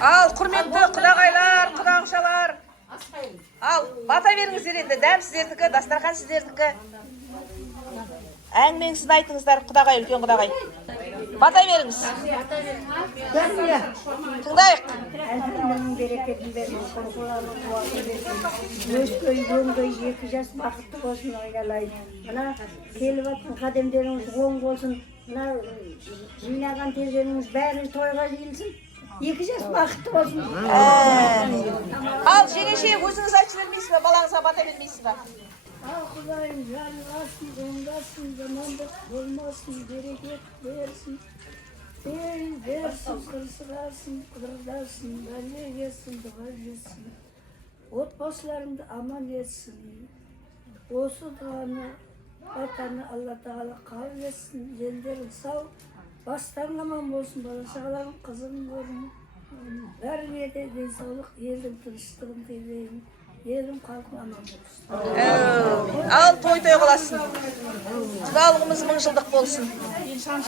Al құрметті құдағайлар, құдағышалар. Ал, бата беріңіздер енді, дәм сіздердікі, дастархан сіздердікі. Әңгімеңізді айтыңыздар, құдағай, үлкен құдағай. Бата беріңіз. Тыңдайық. Әлхамдының берекетін берсін, қорқуларын қуатын берсін. Өскөй, дөңгөй, 2 жас бақытты болсын айналайын. Мына келіп аттың қадемдеріңіз оң болсын. Мына жинаған тезеріңіз бәрі тойға жиылсын. 2 жас бақытты болсын. Ал, жеңеше, өзіңіз айтып бермейсіз бе, балаңызға бата бермейсіз бе? Құдайым жарылғасын, оңдасын, жамандық болмасын, берекет берсін. Берсін, қырсығасын, қыдырдасын, бәлегесін, дұға жетсін. Отбасыларыңды аман етсін. Осы дұғаны, батаны Алла Тағала қабыл етсін. Елдерің сау, бастарың аман болсын, бала-шағаларың қызығын көрін. Бәріне де денсаулық, елдің тыныштығын тілеймін. Елім халқың аман болсын. Ал, той-той қыласын. Құдалығымыз 1000 жылдық болсын.